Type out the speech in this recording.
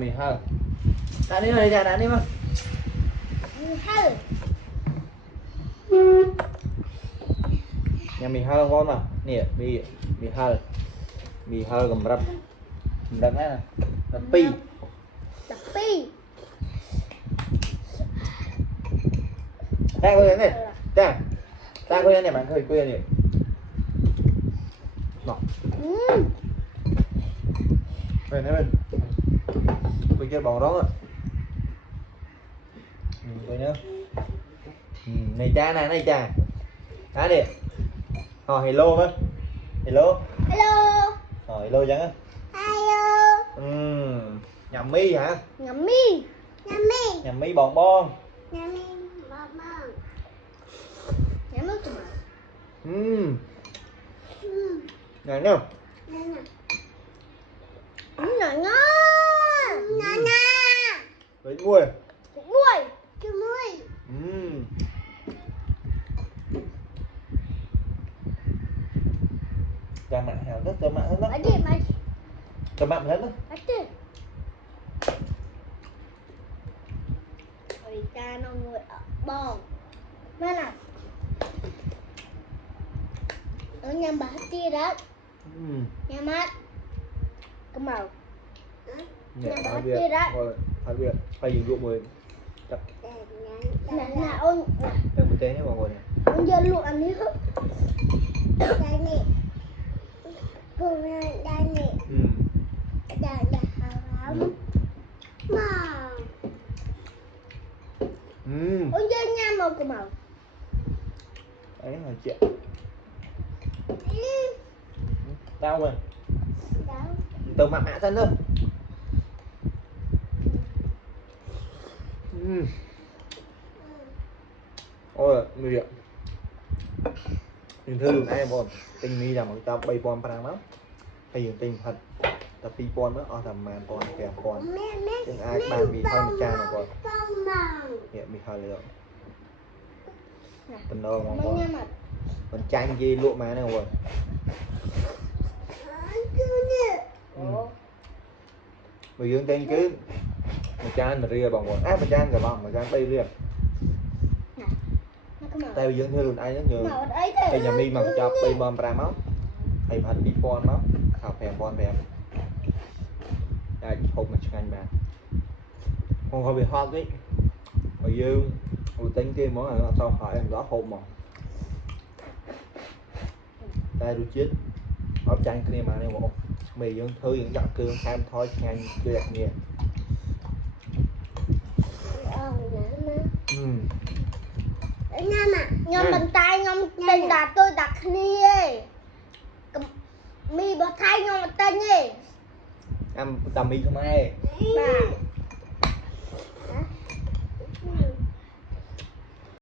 nhầm mì hơ đã đi rồi đã đi mà hơ nhầm mì hơ ngon mà nè mì hơ cầm rập nè pi ta coi này ta coi này bạn coi này nọ về này bên tôi chơi bóng đó coi nhá này cha này cha cá đi hello á hello hello chẳng á nhầm mi hả nhầm mi bòn bon này nhá với muối Cho mặn hào rất cho mặn hết đó. Cho mặn hết đó. Ôi cha nó ngồi ở bòn. Mấy nào? Ở nhà bà kia đó. Nhà mắt. Cái màu. Nhà bà kia đó. Phải việc phải dùng ruộng rồi. Nè ôn. Cái một té vào rồi nè. Ôn giờ luộc ăn đi hết. Đây nè. Cùng đây nè. Đây là hào lắm. Màu. Ôn giờ nha màu cái màu. Đấy là chị. Đau rồi. Từ mặt mạ thân thôi. Ôi nguy hiểm. Đừng thư luôn ai một tình mi là một tao bay bom para máu hay dùng tình thật tập pi bom đó ở tầm màn bom kèm bom nhưng ai bàn bị hơn cha nào rồi hiện bị hơi lượng tình đâu ngon quá mình chanh gì lụa má này rồi bây giờ tên cứ một chan ria bằng một áp một chan rồi bằng một chan bay ria tay bây giờ thư luôn ai nhớ bây giờ mi mà cho bay bom para máu hayพัน pi bom máu khảo phèn bom phèn đây hộp mà chanh mà không có bị hot đấy bây giờ hồi tính kia món là sao phải em đó hộp mà đây rồi chết áo chanh kia mà này một mì dân thư những giọt cương tham thôi nhanh chưa đặt nhẹ nhom bàn tay nhom tên đặt tôi đặt đi mi bật thay nhom một tên đi em tầm mi không ai